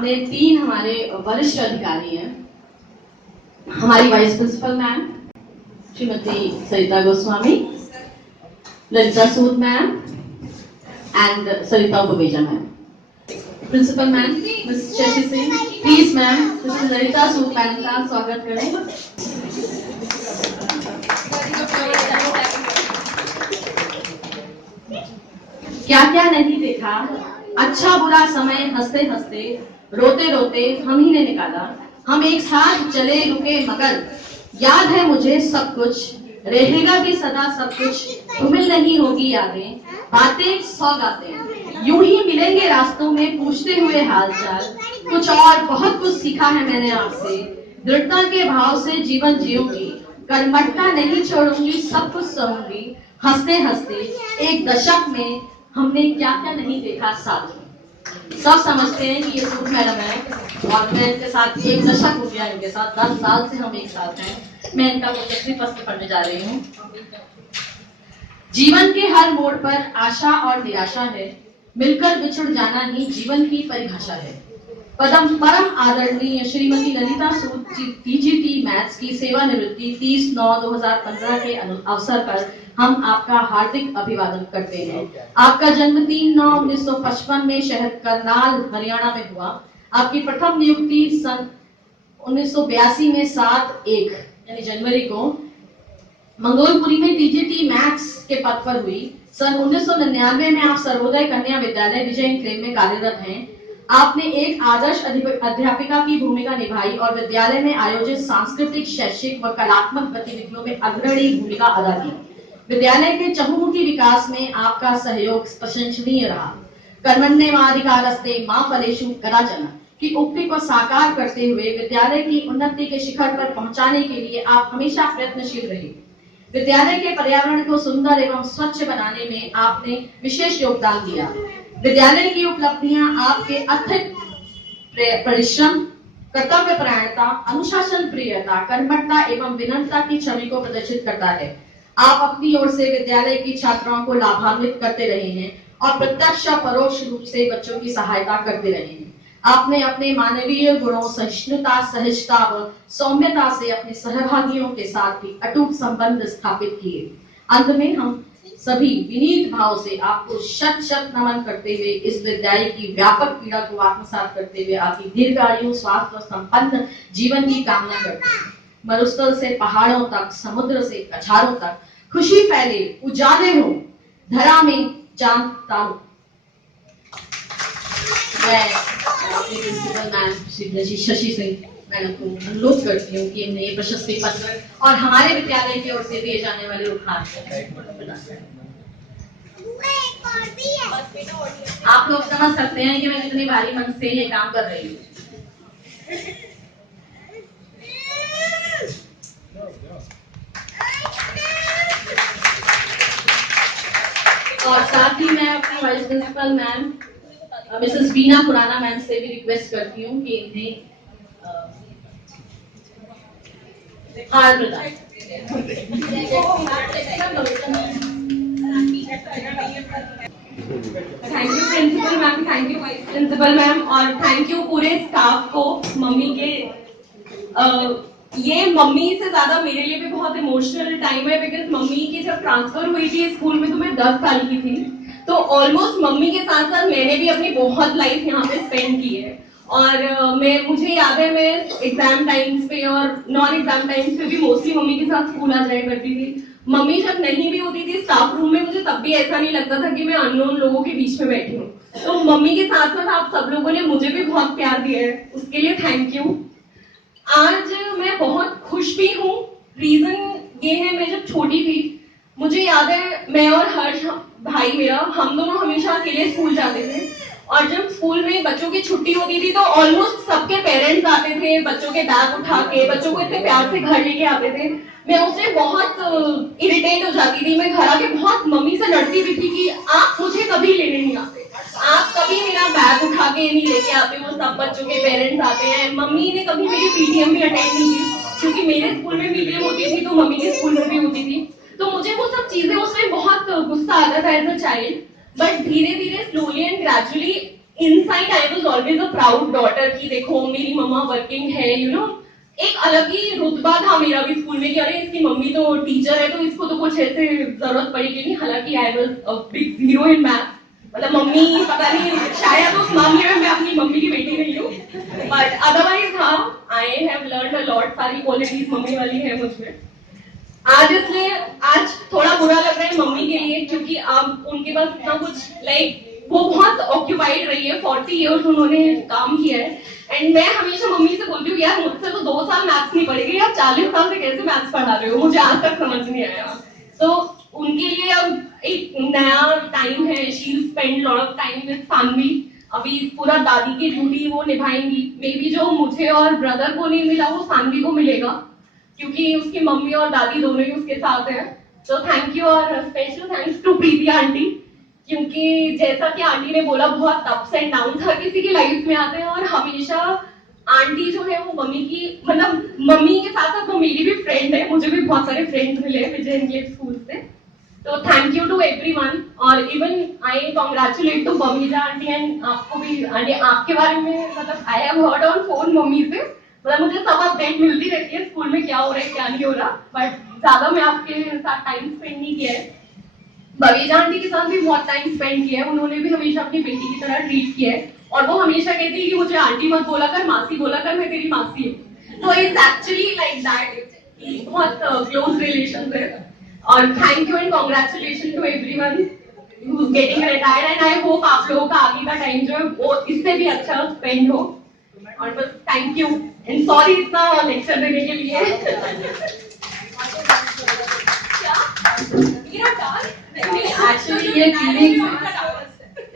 सामने 3 हमारे वरिष्ठ अधिकारी हैं। हमारी vice principal ma'am Shrimati Sarita Goswami, Lalita Sood ma'am and Sarita Upveja ma'am. Principal ma'am miss Shashi Singh, please ma'am miss Lalita Sood ma'am का स्वागत करें। क्या क्या नहीं देखा, अच्छा बुरा समय हंसते हंसते रोते रोते हम ही ने निकाला। हम एक साथ चले रुके मगर याद है मुझे सब कुछ, रहेगा भी सदा सब कुछ, धूमिल नहीं होगी यादें, बातें सौगातें यूं ही मिलेंगे रास्तों में पूछते हुए हालचाल। कुछ और बहुत कुछ सीखा है मैंने आपसे, दृढ़ता के भाव से जीवन जीऊंगी, कर्मठता नहीं छोड़ूंगी, सब कुछ सहूंगी। हंसते हंसते एक दशक में हमने क्या क्या नहीं देखा साथ में। सब समझते हैं कि ये सूद मैडम है और मैं इनके साथ एक दशक हो गया, इनके साथ 10 साल से हम एक साथ हैं। मैं इनका प्रोजेक्ट फर्स्ट पढ़ने जा रही हूँ। जीवन के हर मोड़ पर आशा और निराशा है, मिलकर बिछुड़ जाना ही जीवन की परिभाषा है। परम आदरणीय श्रीमती ललिता सूद टीजीटी मैथ्स की सेवानिवृत्ति 30/9/2015 के अवसर पर हम आपका हार्दिक अभिवादन करते हैं। आपका जन्म 3/9/1955 में शहर करनाल हरियाणा में हुआ। आपकी प्रथम नियुक्ति सन 1982 में 7/1 यानी जनवरी को मंगोलपुरी में टीजीटी मैथ्स के पद पर हुई। सन 1999 में आप सर्वोदय कन्या विद्यालय विजय इनक्लेव में कार्यरत हैं। आपने एक आदर्श अध्यापिका की भूमिका निभाई और विद्यालय में आयोजित सांस्कृतिक, शैक्षिक व कलात्मक गतिविधियों में अग्रणी भूमिका अदा की। विद्यालय के चहुमुखी विकास में आपका सहयोग प्रशंसनीय रहा। कर्मण्येवाधिकारस्ते मा फलेषु कदाचन की उक्ति को साकार करते हुए विद्यालय की उन्नति के शिखर पर पहुंचाने के लिए आप हमेशा प्रयत्नशील रहे। विद्यालय के पर्यावरण को सुंदर एवं स्वच्छ बनाने में आपने विशेष योगदान दिया। विद्यालय की उपलब्धियां आपके अथक परिश्रम, कर्तव्य परायणता, अनुशासन प्रियता, कर्मठता एवं विनम्रता की छवि को प्रदर्शित करता है। आप अपनी ओर से विद्यालय की छात्राओं को लाभान्वित करते रहे हैं और प्रत्यक्ष और परोक्ष रूप से बच्चों की सहायता करते रहे हैं। आपने अपने मानवीय गुणों, सहिष्णुता, सहजता व सौम्यता से अपने सहभागियों के साथ भी अटूट संबंध स्थापित किए। अंत में हम सभी विनीत भाव से आपको शत शत नमन करते हुए इस विद्यालय की व्यापक पीड़ा को आत्मसात करते हुए आपकी दीर्घायु, स्वास्थ्य और संपन्न जीवन की कामना करते हैं। मरुस्थल से पहाड़ों तक, समुद्र से कछारों तक खुशी फैले, उजाले हो, धरा में चांद तारों। मैं अपने principal ma'am Shri Shashi Singh madam को अनुरोध करती हूँ कि इन्हें प्रशस्ति पत्र और हमारे विद्यालय की ओर से दिए जाने वाले उपहार आप लोग समझ सकते हैं कि मैं कितनी भारी मन से ये काम कर रही हूँ। और साथ ही मैं अपनी vice principal ma'am Mrs Beena Khurana ma'am से भी रिक्वेस्ट करती हूँ कि इन्हें हार प्रदान। Thank you principal ma'am, thank you vice principal ma'am और थैंक यू पूरे स्टाफ को। मम्मी के ये मम्मी से ज्यादा मेरे लिए भी बहुत इमोशनल टाइम है बिकॉज मम्मी की जब ट्रांसफर हुई थी स्कूल में तो मैं 10 साल की थी, तो ऑलमोस्ट मम्मी के साथ साथ मैंने भी अपनी बहुत लाइफ यहाँ पे स्पेंड की है। और मुझे याद है मैं एग्जाम टाइम्स पे और नॉन एग्जाम टाइम्स पे भी मोस्टली मम्मी के साथ स्कूल आ जाया करती थी। मम्मी जब नहीं भी होती थी स्टाफ रूम में मुझे तब भी ऐसा नहीं लगता था कि मैं अननोन लोगों के बीच में बैठी हूँ। तो मम्मी के साथ साथ आप सब लोगों ने मुझे भी बहुत प्यार दिया है, उसके लिए थैंक यू। आज मैं बहुत खुश भी हूँ। रीजन ये है, मैं जब छोटी थी मुझे याद है मैं और हर्ष भाई मेरा, हम दोनों हमेशा अकेले स्कूल जाते थे और जब स्कूल में बच्चों की छुट्टी होती थी तो ऑलमोस्ट सबके पेरेंट्स आते थे बच्चों के बैग उठा के, बच्चों को इतने प्यार से घर लेके आते थे। मैं उससे बहुत इरिटेट हो जाती थी। मैं घर आके बहुत मम्मी से लड़ती भी थी कि आप मुझे कभी लेने नहीं आते, आप कभी मेरा बैग उठा के नहीं लेके आते, वो सब बच्चों के पेरेंट्स आते हैं। मम्मी ने कभी मेरी पीटीएम भी अटेंड नहीं की क्योंकि मेरे स्कूल में पीटीएम होती थी तो मम्मी के स्कूल में भी होती थी। तो मुझे वो सब चीजें उसमें बहुत गुस्सा आता था एज अ चाइल्ड, बट धीरे धीरे slowly and gradually inside I was always a proud daughter कि देखो मेरी मम्मा वर्किंग है, यू नो एक अलग ही रुतबा था मेरा भी स्कूल में कि अरे इसकी मम्मी तो टीचर है तो इसको तो कुछ ऐसे जरूरत पड़ेगी नहीं। हालांकि I was a big zero in math, मतलब मम्मी पता नहीं शायद उस मामले में मैं अपनी मम्मी की बेटी नहीं हूँ, बट अदरवाइज हाँ I have learn a lot, सारी क्वालिटीज मम्मी वाली है मुझमें। आज इसलिए आज थोड़ा बुरा लग रहा है मम्मी के लिए क्योंकि अब उनके पास इतना कुछ लाइक वो बहुत ऑक्यूपाइड रही है, 40 इयर्स उन्होंने काम किया है। एंड मैं हमेशा मम्मी से बोलती हूँ यार मुझसे तो 2 साल मैथ्स नहीं पढ़ेगी, आप 40 साल से कैसे मैथ्स पढ़ा रहे हो, मुझे आज तक समझ नहीं आया। तो उनके लिए अब एक नया टाइम है, she will spend lot of time with family. अभी पूरा दादी की ड्यूटी वो निभाएंगी, मे बी जो मुझे और ब्रदर को नहीं मिला वो फैमिली को मिलेगा क्योंकि उसकी मम्मी और दादी दोनों ही उसके साथ हैं। तो थैंक यू और special thanks to Preeti aunty, क्योंकि जैसा कि आंटी ने बोला बहुत अप्स एंड डाउन हर किसी की लाइफ में आते हैं और हमेशा आंटी जो है वो मम्मी की मतलब मम्मी के साथ साथ वो मेरी भी फ्रेंड है, मुझे भी बहुत सारे फ्रेंड्स मिले विजय इंग्लिश स्कूल से। तो थैंक यू टू एवरीवन और even I congratulate to Bamija aunty and आपको भी आंटी, आपके बारे में मतलब I have heard on phone mummy से, मतलब मुझे सब अपडेट मिलती रहती है स्कूल में क्या हो रहा है क्या नहीं हो रहा, बट ज्यादा मैं आपके साथ टाइम स्पेंड नहीं किया है। बबीजा आंटी के साथ भी बहुत टाइम स्पेंड किया है, उन्होंने भी हमेशा अपनी बेटी की तरह ट्रीट किया है और वो हमेशा कहती है कि मुझे आंटी मत बोला कर, मासी बोला कर, मैं तेरी मासी हूँ। तो इट्स एक्चुअली लाइक दैट, बहुत क्लोज रिलेशन है। और thank you and congratulation to everyone who is getting retired and I hope आप लोगों का आगे का टाइम जो है वो इससे भी अच्छा स्पेंड हो। और बस थैंक यू एंड सॉरी इतना लेक्चर देने के लिए। एक्चुअली ये फीलिंग्स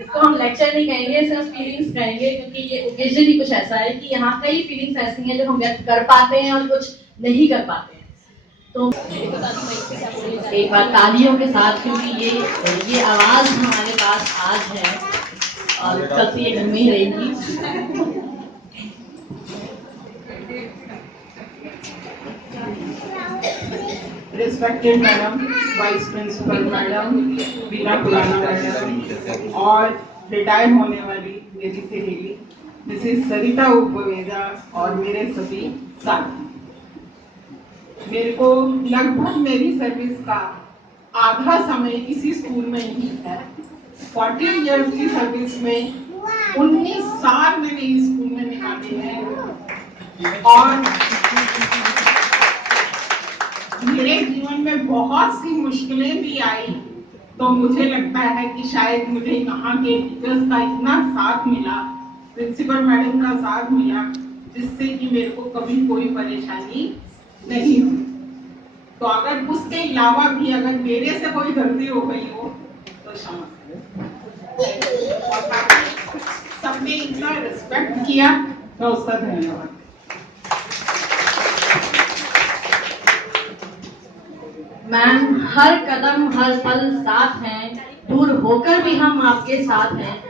इसको हम लेक्चर नहीं कहेंगे, सिर्फ फीलिंग्स कहेंगे क्योंकि ये ओकेजन ही कुछ ऐसा है कि यहाँ कई फीलिंग्स ऐसी हैं जो हम व्यक्त कर पाते हैं और कुछ नहीं कर पाते हैं। तो एक बार तालियों के साथ, क्योंकि ये आवाज हमारे पास आज है और कल से ये घर में ही रहेगी। Respected Madam, Vice Principal Madam, Veena Khurana madam और रिटायर होने वाली मेरी सहेली मिसेस सरिता उपवेदा और मेरे सभी साथी, मेरे को लगभग मेरी सर्विस का आधा समय इसी स्कूल में ही है। 40 इयर्स की सर्विस में 19 साल मैंने इस स्कूल में निकाले हैं और मेरे जीवन में बहुत सी मुश्किलें भी आई। तो मुझे लगता है कि शायद मुझे यहाँ के टीचर्स का इतना साथ मिला, प्रिंसिपल मैडम का साथ मिला, जिससे कि मेरे को कभी कोई परेशानी नहीं हुई। तो अगर उसके अलावा भी अगर मेरे से कोई गलती हो गई हो तो क्षमा करें। और बाकी सबने इतना रिस्पेक्ट किया, मैं उसका धन्यवाद। मैम हर कदम हर पल साथ हैं, दूर होकर भी हम आपके साथ हैं।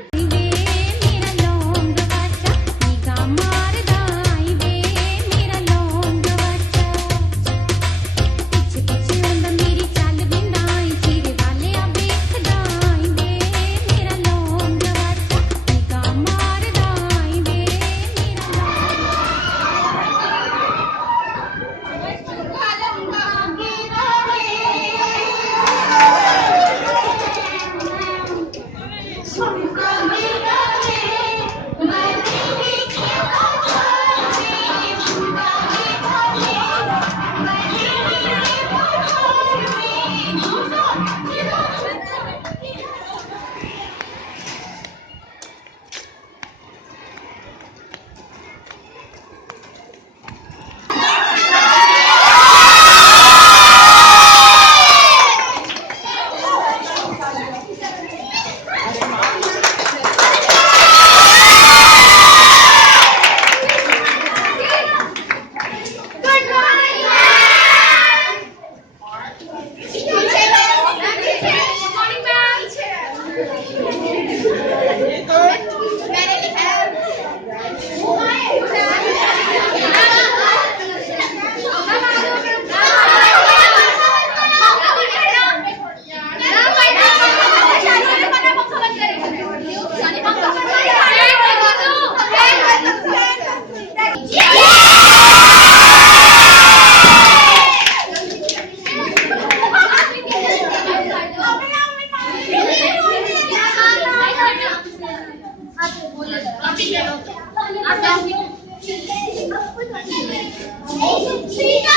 श्री का